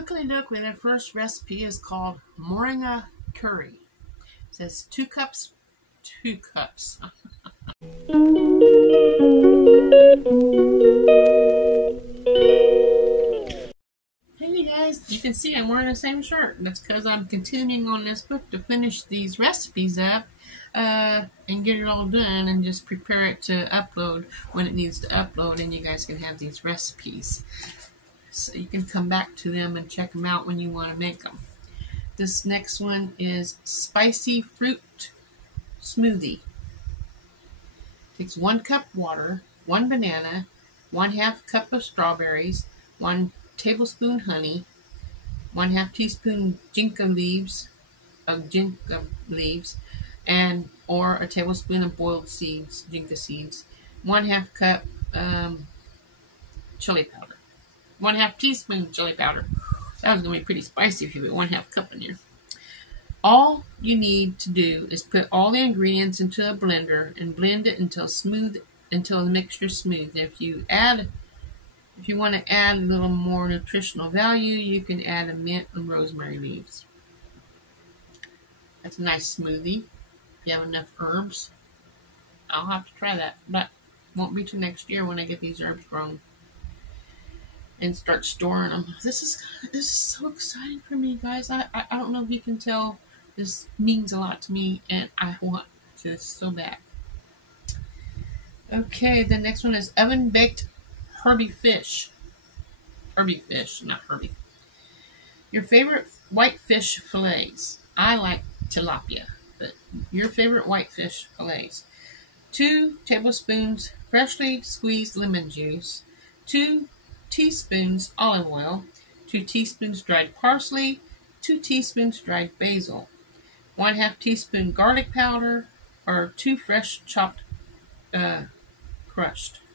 quickly look where the first recipe is called moringa curry. It says 2 cups. Hey you guys, you can see I'm wearing the same shirt. That's because I'm continuing on this book to finish these recipes up and get it all done and just prepare it to upload when it needs to upload, and you guys can have these recipes. So you can come back to them and check them out when you want to make them. This next one is spicy fruit smoothie. Takes 1 cup water, 1 banana, 1/2 cup of strawberries, 1 tablespoon honey, 1/2 teaspoon ginkgo leaves, and or a tablespoon of boiled seeds, ginkgo seeds, 1/2 cup chili powder, 1/2 teaspoon chili powder. That was going to be pretty spicy if you put 1/2 cup in here. All you need to do is put all the ingredients into a blender and blend it until the mixture is smooth. If you want to add a little more nutritional value, you can add a mint and rosemary leaves. That's a nice smoothie. If you have enough herbs, I'll have to try that, but won't be till next year when I get these herbs grown and start storing them. This is so exciting for me, guys. I don't know if you can tell. This means a lot to me, and I want this so bad. Okay, the next one is oven baked herby fish. Herby fish, not herby. Your favorite white fish fillets. I like tilapia, but your favorite white fish fillets. 2 tablespoons freshly squeezed lemon juice, 2 teaspoons olive oil, 2 teaspoons dried parsley, 2 teaspoons dried basil, 1/2 teaspoon garlic powder, or 2 fresh chopped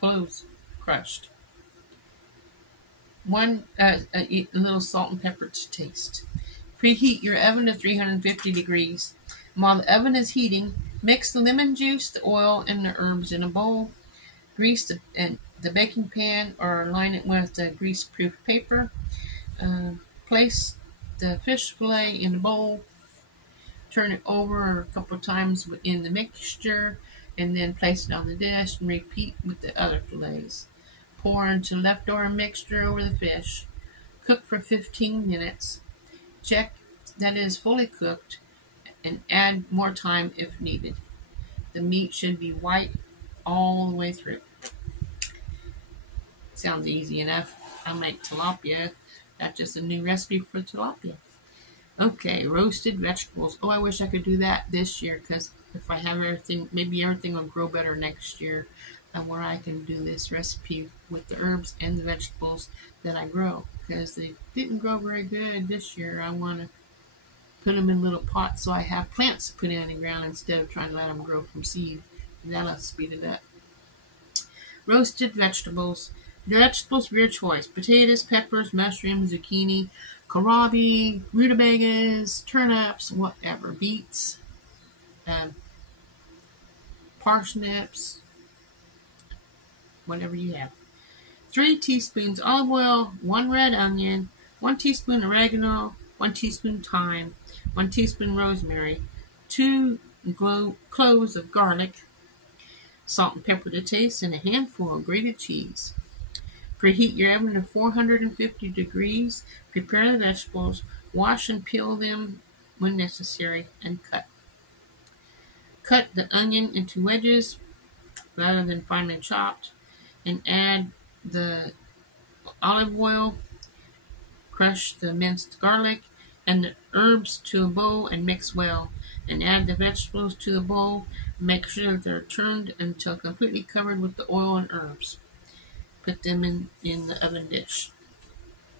cloves crushed. 1 a little salt and pepper to taste. Preheat your oven to 350 degrees. While the oven is heating, mix the lemon juice, the oil, and the herbs in a bowl. Grease the baking pan or line it with the grease-proof paper. Place the fish fillet in the bowl. Turn it over a couple of times in the mixture, and then place it on the dish and repeat with the other fillets. Pour into leftover mixture over the fish. Cook for 15 minutes. Check that it is fully cooked and add more time if needed. The meat should be white all the way through. Sounds easy enough. I make tilapia. That's just a new recipe for tilapia. Okay, roasted vegetables. Oh, I wish I could do that this year, because if I have everything, maybe everything will grow better next year, where I can do this recipe with the herbs and the vegetables that I grow, because they didn't grow very good this year. I want to put them in little pots so I have plants to put in the ground instead of trying to let them grow from seed. That'll speed it up. Roasted vegetables. The vegetables of your choice: potatoes, peppers, mushrooms, zucchini, kohlrabi, rutabagas, turnips, whatever, beets, parsnips, whatever you have. 3 teaspoons olive oil, 1 red onion, 1 teaspoon oregano, 1 teaspoon thyme, 1 teaspoon rosemary, 2 cloves of garlic, salt and pepper to taste, and a handful of grated cheese. Preheat your oven to 450 degrees. Prepare the vegetables. Wash and peel them when necessary, and cut. Cut the onion into wedges rather than finely chopped, and add the olive oil. Crush the minced garlic and the herbs to a bowl and mix well, and add the vegetables to the bowl. Make sure that they're turned until completely covered with the oil and herbs. Put them in the oven dish.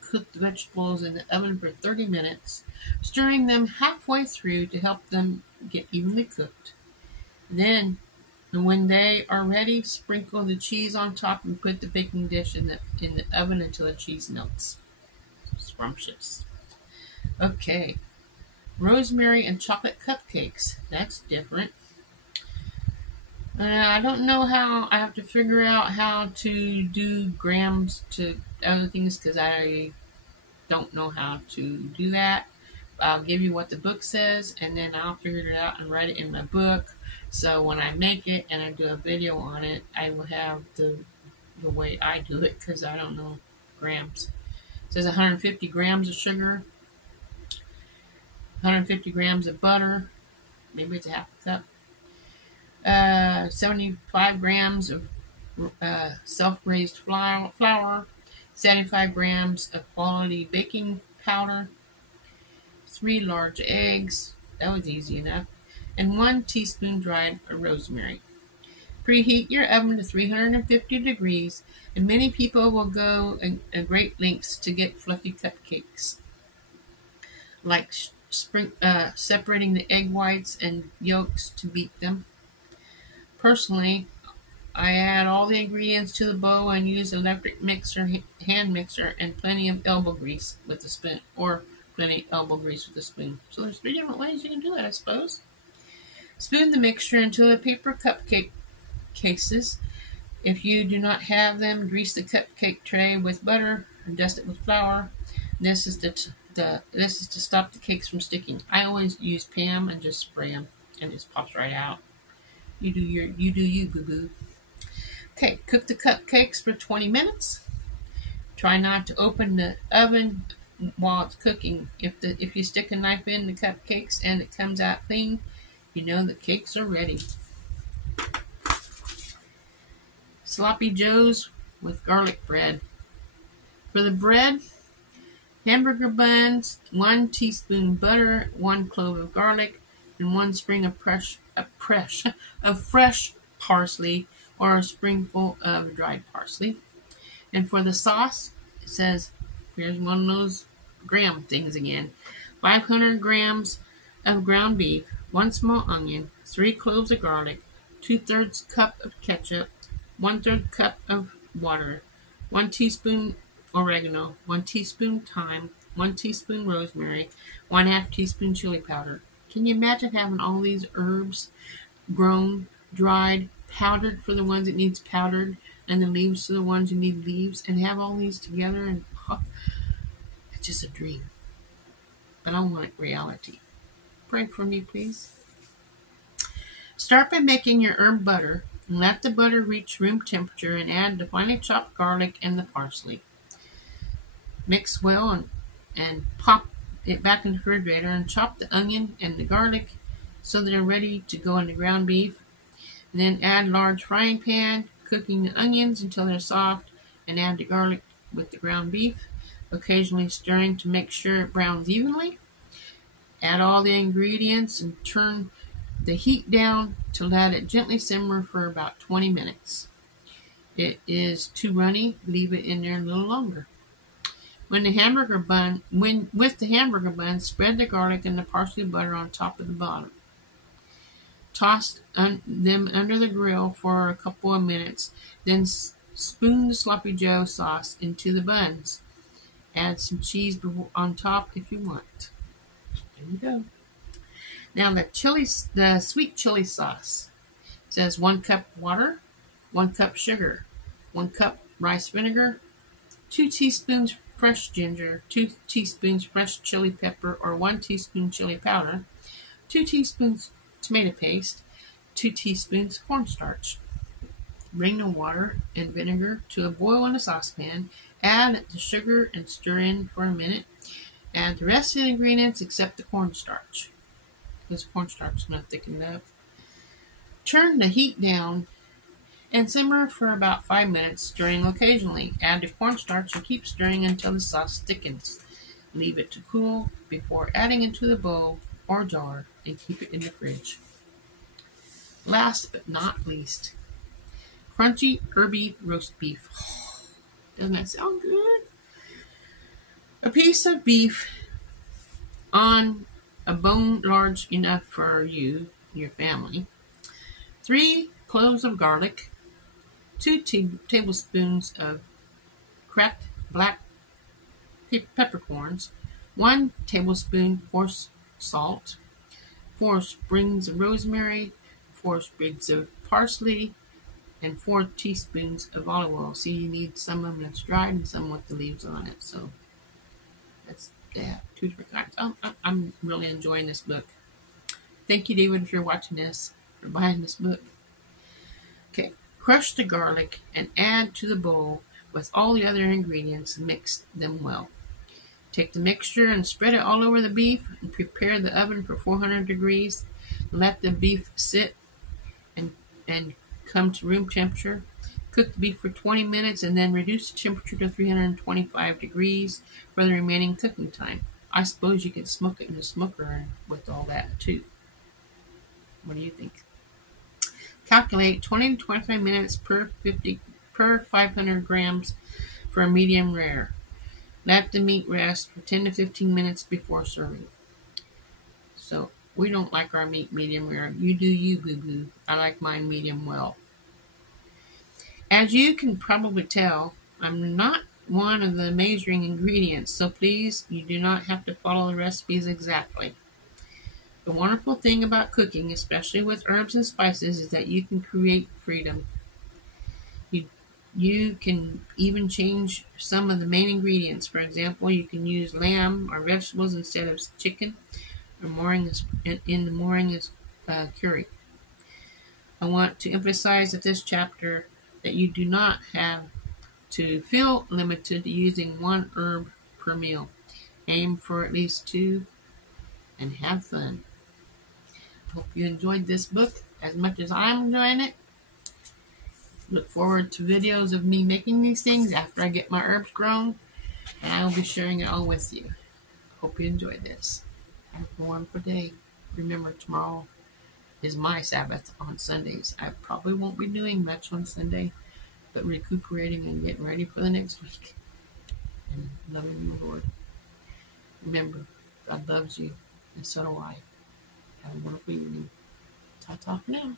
Cook the vegetables in the oven for 30 minutes, stirring them halfway through to help them get evenly cooked. Then, when they are ready, sprinkle the cheese on top and put the baking dish in the oven until the cheese melts. Scrumptious. Okay, rosemary and chocolate cupcakes. That's different. I don't know how. I have to figure out how to do grams to other things, because I don't know how to do that. I'll give you what the book says, and then I'll figure it out and write it in my book. So when I make it and I do a video on it, I will have the way I do it, because I don't know grams. It says 150 grams of sugar, 150 grams of butter, maybe it's a half a cup, 75 grams of self-raised flour, 75 grams of quality baking powder, 3 large eggs, that was easy enough, and 1 teaspoon dried rosemary. Preheat your oven to 350 degrees, and many people will go a great lengths to get fluffy cupcakes, like separating the egg whites and yolks to beat them. Personally, I add all the ingredients to the bowl and use electric mixer, hand mixer, and plenty of elbow grease with the spoon, or plenty of elbow grease with the spoon. So there's 3 different ways you can do it, I suppose. Spoon the mixture into the paper cupcake cases. If you do not have them, grease the cupcake tray with butter and dust it with flour. This is to stop the cakes from sticking. I always use Pam and just spray them, and it just pops right out. You do you, boo boo. Okay, cook the cupcakes for 20 minutes. Try not to open the oven while it's cooking. If you stick a knife in the cupcakes and it comes out clean, you know the cakes are ready. Sloppy Joes with garlic bread. For the bread, hamburger buns, 1 teaspoon butter, 1 clove of garlic, and 1 sprig of fresh parsley, or a springful of dried parsley. And for the sauce, it says, here's one of those gram things again: 500 grams of ground beef, 1 small onion, 3 cloves of garlic, 2/3 cup of ketchup, 1/3 cup of water, 1 teaspoon oregano, 1 teaspoon thyme, 1 teaspoon rosemary, 1/2 teaspoon chili powder. Can you imagine having all these herbs grown, dried, powdered for the ones that needs powdered, and the leaves for the ones who need leaves, and have all these together? And it's just a dream. But I want it reality. Pray for me, please. Start by making your herb butter. Let the butter reach room temperature and add the finely chopped garlic and the parsley. Mix well and pop it back in the refrigerator, and chop the onion and the garlic so they're ready to go in the ground beef. And then add large frying pan, cooking the onions until they're soft, and add the garlic with the ground beef, occasionally stirring to make sure it browns evenly. Add all the ingredients and turn the heat down to let it gently simmer for about 20 minutes. It is too runny, leave it in there a little longer. With the hamburger bun, spread the garlic and the parsley butter on top of the bottom. Toss them under the grill for a couple of minutes, then spoon the Sloppy Joe sauce into the buns. Add some cheese on top if you want. There you go. Now the sweet chili sauce. It says 1 cup water, 1 cup sugar, 1 cup rice vinegar, 2 teaspoons fresh ginger, 2 teaspoons fresh chili pepper or 1 teaspoon chili powder, 2 teaspoons tomato paste, 2 teaspoons cornstarch. Bring the water and vinegar to a boil in a saucepan. Add the sugar and stir in for a minute. Add the rest of the ingredients except the cornstarch, because cornstarch is not thick enough. Turn the heat down and simmer for about 5 minutes, stirring occasionally. Add the cornstarch and keep stirring until the sauce thickens. Leave it to cool before adding into the bowl or jar, and keep it in the fridge. Last but not least, crunchy herby roast beef. Doesn't that sound good? A piece of beef on a bone large enough for you and your family, 3 cloves of garlic, 2 tablespoons of cracked black peppercorns, 1 tablespoon coarse salt, 4 sprigs of rosemary, 4 sprigs of parsley, and 4 teaspoons of olive oil. See, you need some of them that's dried and some with the leaves on it. So Yeah, two different kinds. I'm really enjoying this book. Thank you, David, for watching this, for buying this book. Okay, crush the garlic and add to the bowl with all the other ingredients and mix them well. Take the mixture and spread it all over the beef and prepare the oven for 400 degrees. Let the beef sit and come to room temperature. Cook the beef for 20 minutes and then reduce the temperature to 325 degrees for the remaining cooking time. I suppose you can smoke it in the smoker with all that too. What do you think? Calculate 20 to 25 minutes per 500 grams for a medium rare. Let the meat rest for 10 to 15 minutes before serving. So we don't like our meat medium rare. You do you, boo-boo. I like mine medium well. As you can probably tell, I'm not one of the measuring ingredients, so please, you do not have to follow the recipes exactly. The wonderful thing about cooking, especially with herbs and spices, is that you can create freedom. You can even change some of the main ingredients. For example, you can use lamb or vegetables instead of chicken or in the moringa curry. I want to emphasize at this chapter that you do not have to feel limited to using one herb per meal. Aim for at least 2 and have fun. Hope you enjoyed this book as much as I'm enjoying it. Look forward to videos of me making these things after I get my herbs grown, and I will be sharing it all with you. Hope you enjoyed this. Have a wonderful day. Remember, tomorrow is my Sabbath on Sundays. I probably won't be doing much on Sunday, but recuperating and getting ready for the next week. And loving the Lord. Remember, God loves you, and so do I. Have a wonderful evening. Ta-ta for now.